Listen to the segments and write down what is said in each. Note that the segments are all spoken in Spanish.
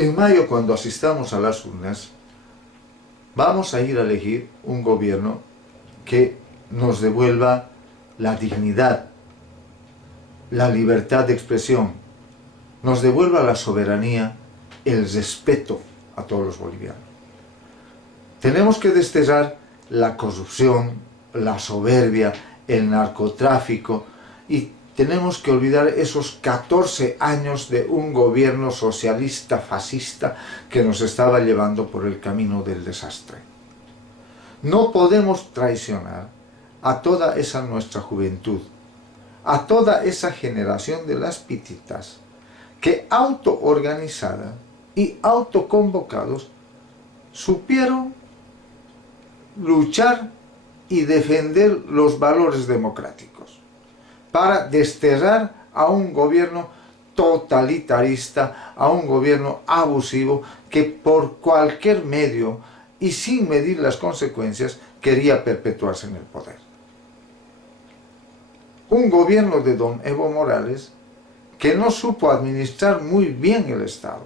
En mayo, cuando asistamos a las urnas, vamos a ir a elegir un gobierno que nos devuelva la dignidad, la libertad de expresión, nos devuelva la soberanía, el respeto a todos los bolivianos. Tenemos que desterrar la corrupción, la soberbia, el narcotráfico, y tenemos que olvidar esos 14 años de un gobierno socialista fascista que nos estaba llevando por el camino del desastre. No podemos traicionar a toda esa nuestra juventud, a toda esa generación de las pititas que autoorganizada y autoconvocados supieron luchar y defender los valores democráticos para desterrar a un gobierno totalitarista, a un gobierno abusivo que por cualquier medio y sin medir las consecuencias quería perpetuarse en el poder. Un gobierno de don Evo Morales que no supo administrar muy bien el Estado,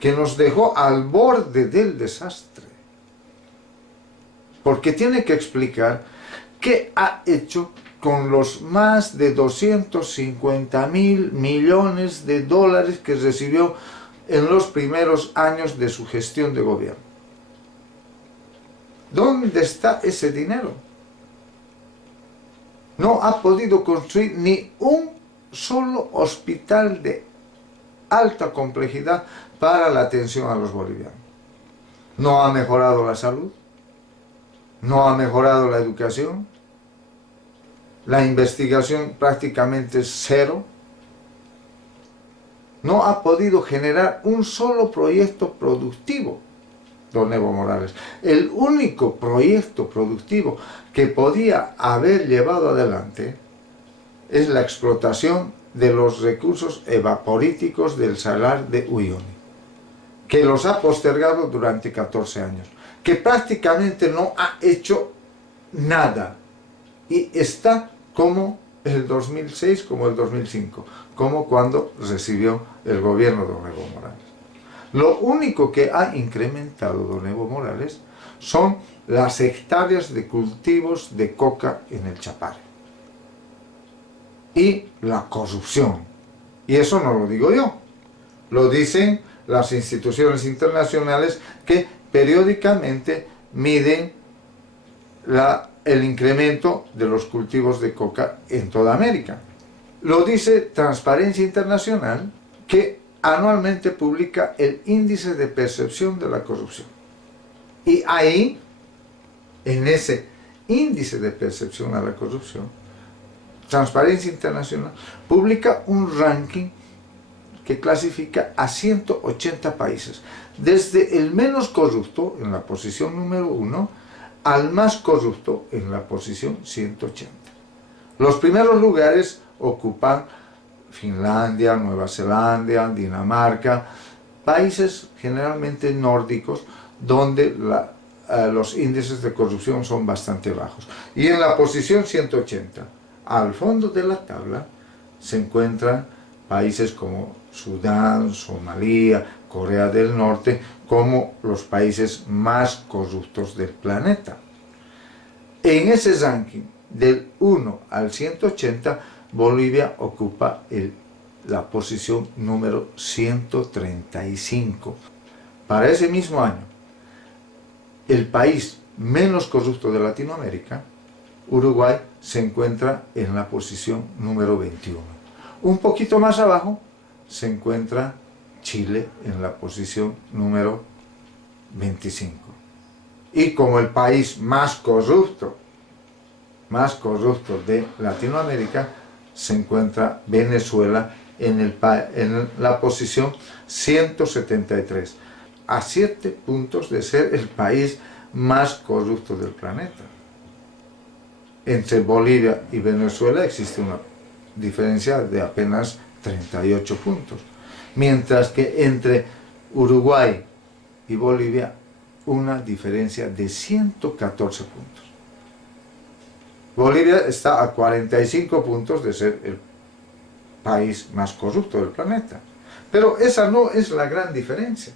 que nos dejó al borde del desastre, porque tiene que explicar qué ha hecho con los más de 250.000 millones de dólares que recibió en los primeros años de su gestión de gobierno. ¿Dónde está ese dinero? No ha podido construir ni un solo hospital de alta complejidad para la atención a los bolivianos. No ha mejorado la salud, no ha mejorado la educación, la investigación prácticamente es cero. No ha podido generar un solo proyecto productivo, don Evo Morales. El único proyecto productivo que podía haber llevado adelante es la explotación de los recursos evaporíticos del Salar de Uyuni, que los ha postergado durante 14 años, que prácticamente no ha hecho nada y está como el 2006, como el 2005, como cuando recibió el gobierno de don Evo Morales. Lo único que ha incrementado don Evo Morales son las hectáreas de cultivos de coca en el Chapare y la corrupción. Y eso no lo digo yo, lo dicen las instituciones internacionales que periódicamente miden el incremento de los cultivos de coca en toda América. Lo dice Transparencia Internacional, que anualmente publica el índice de percepción de la corrupción. Y ahí, en ese índice de percepción a la corrupción, Transparencia Internacional publica un ranking que clasifica a 180 países, desde el menos corrupto, en la posición número 1, al más corrupto, en la posición 180. Los primeros lugares ocupan Finlandia, Nueva Zelanda, Dinamarca, países generalmente nórdicos, donde los índices de corrupción son bastante bajos. Y en la posición 180, al fondo de la tabla, se encuentran países como Sudán, Somalia, Corea del Norte, como los países más corruptos del planeta. En ese ranking, del 1 al 180, Bolivia ocupa la posición número 135. Para ese mismo año, el país menos corrupto de Latinoamérica, Uruguay, se encuentra en la posición número 21. Un poquito más abajo se encuentra Chile en la posición número 25. Y como el país más corrupto de Latinoamérica, se encuentra Venezuela en la posición 173, a 7 puntos de ser el país más corrupto del planeta. Entre Bolivia y Venezuela existe una diferencia de apenas 38 puntos, mientras que entre Uruguay y Bolivia una diferencia de 114 puntos. Bolivia está a 45 puntos de ser el país más corrupto del planeta. Pero esa no es la gran diferencia.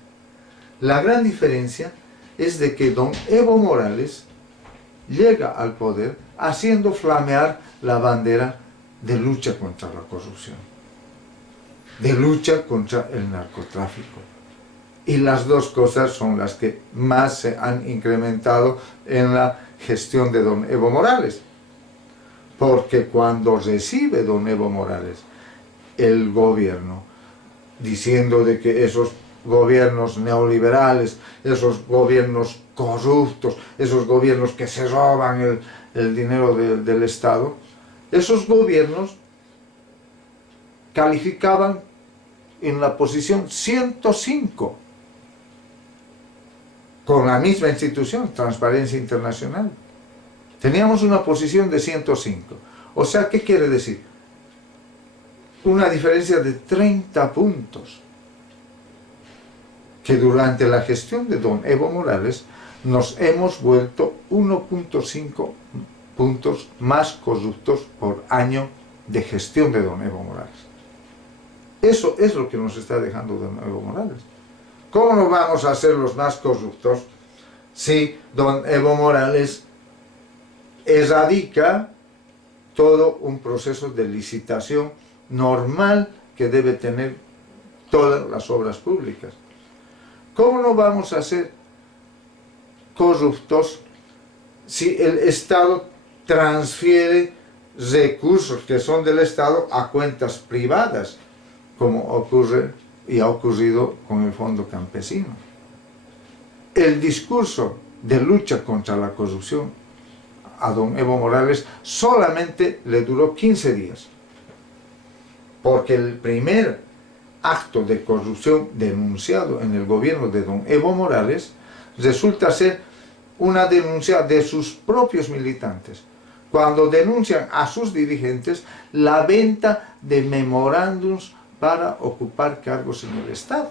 La gran diferencia es de que don Evo Morales llega al poder haciendo flamear la bandera de lucha contra la corrupción, de lucha contra el narcotráfico. Y las dos cosas son las que más se han incrementado en la gestión de don Evo Morales. Porque cuando recibe don Evo Morales el gobierno, diciendo de que esos gobiernos neoliberales, esos gobiernos corruptos, esos gobiernos que se roban el dinero del Estado, esos gobiernos calificaban en la posición 105 con la misma institución, Transparencia Internacional. Teníamos una posición de 105. O sea, ¿qué quiere decir? Una diferencia de 30 puntos. Que durante la gestión de don Evo Morales nos hemos vuelto 1.5 puntos más corruptos por año de gestión de don Evo Morales. Eso es lo que nos está dejando don Evo Morales. ¿Cómo no vamos a ser los más corruptos si don Evo Morales erradica todo un proceso de licitación normal que debe tener todas las obras públicas? ¿Cómo no vamos a ser corruptos si el Estado transfiere recursos que son del Estado a cuentas privadas, como ocurre y ha ocurrido con el Fondo Campesino? El discurso de lucha contra la corrupción a don Evo Morales solamente le duró 15 días, porque el primer acto de corrupción denunciado en el gobierno de don Evo Morales resulta ser una denuncia de sus propios militantes, cuando denuncian a sus dirigentes la venta de memorándums para ocupar cargos en el Estado.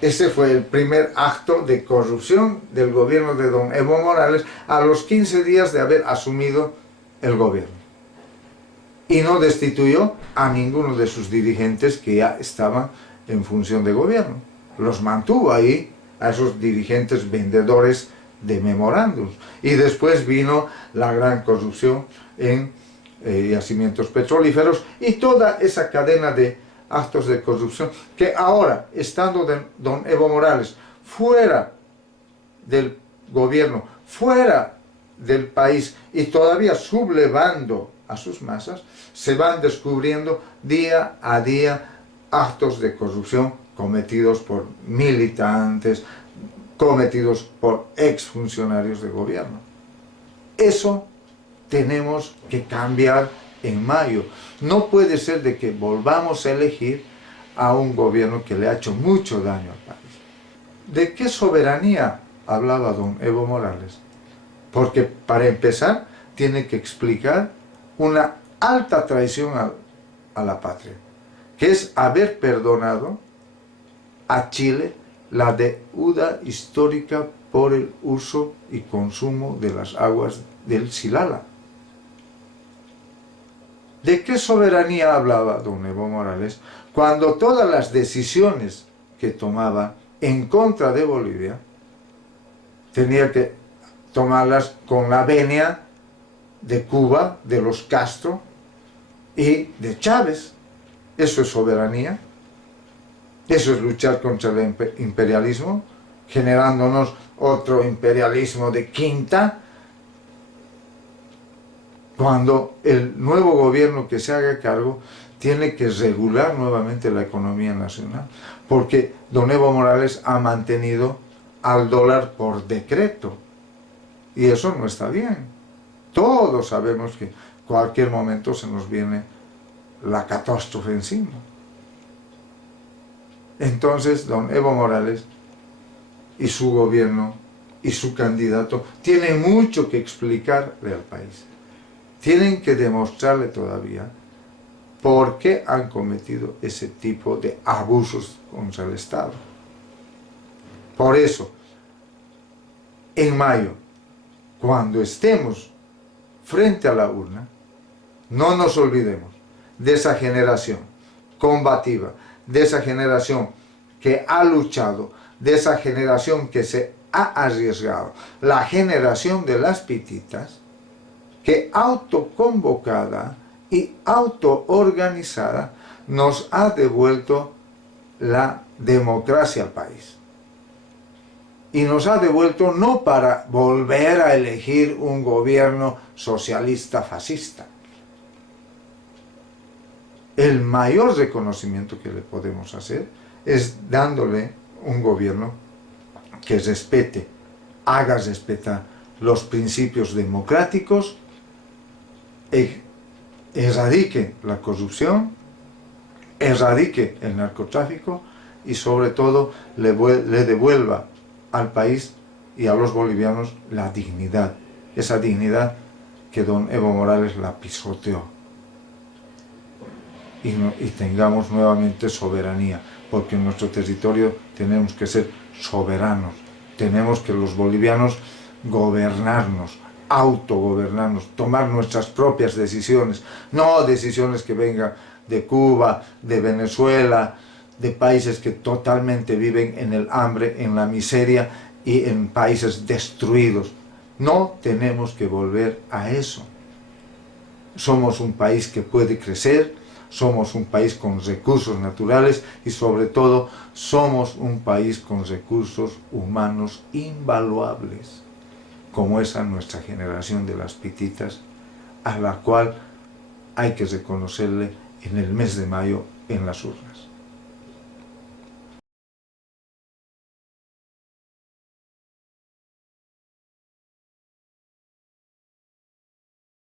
Ese fue el primer acto de corrupción del gobierno de don Evo Morales a los 15 días de haber asumido el gobierno. Y no destituyó a ninguno de sus dirigentes que ya estaban en función de gobierno. Los mantuvo ahí, a esos dirigentes vendedores de memorándums. Y después vino la gran corrupción en yacimientos petrolíferos y toda esa cadena de actos de corrupción que ahora, estando don Evo Morales fuera del gobierno, fuera del país y todavía sublevando a sus masas, se van descubriendo día a día actos de corrupción cometidos por militantes, cometidos por exfuncionarios de gobierno. Eso tenemos que cambiar en mayo. No puede ser de que volvamos a elegir a un gobierno que le ha hecho mucho daño al país. ¿De qué soberanía hablaba don Evo Morales? Porque para empezar tiene que explicar una alta traición a la patria, que es haber perdonado a Chile la deuda histórica por el uso y consumo de las aguas del Silala. ¿De qué soberanía hablaba don Evo Morales cuando todas las decisiones que tomaba en contra de Bolivia tenía que tomarlas con la venia de Cuba, de los Castro y de Chávez? ¿Eso es soberanía? ¿Eso es luchar contra el imperialismo, generándonos otro imperialismo de quinta? Cuando el nuevo gobierno que se haga cargo tiene que regular nuevamente la economía nacional, porque don Evo Morales ha mantenido al dólar por decreto, y eso no está bien. Todos sabemos que en cualquier momento se nos viene la catástrofe encima. Entonces, don Evo Morales y su gobierno y su candidato tienen mucho que explicarle al país. Tienen que demostrarle todavía por qué han cometido ese tipo de abusos contra el Estado. Por eso, en mayo, cuando estemos frente a la urna, no nos olvidemos de esa generación combativa de esa generación que ha luchado, de esa generación que se ha arriesgado, la generación de las pititas, que autoconvocada y autoorganizada nos ha devuelto la democracia al país. Y nos ha devuelto no para volver a elegir un gobierno socialista fascista. El mayor reconocimiento que le podemos hacer es dándole un gobierno que respete, haga respetar los principios democráticos, erradique la corrupción, erradique el narcotráfico y sobre todo le devuelva al país y a los bolivianos la dignidad, esa dignidad que don Evo Morales la pisoteó. Y tengamos nuevamente soberanía, porque en nuestro territorio tenemos que ser soberanos, tenemos que los bolivianos gobernarnos, autogobernarnos, tomar nuestras propias decisiones, no decisiones que vengan de Cuba, de Venezuela, de países que totalmente viven en el hambre, en la miseria y en países destruidos. No tenemos que volver a eso. Somos un país que puede crecer, somos un país con recursos naturales y sobre todo somos un país con recursos humanos invaluables, como esa nuestra generación de las pititas, a la cual hay que reconocerle en el mes de mayo en las urnas.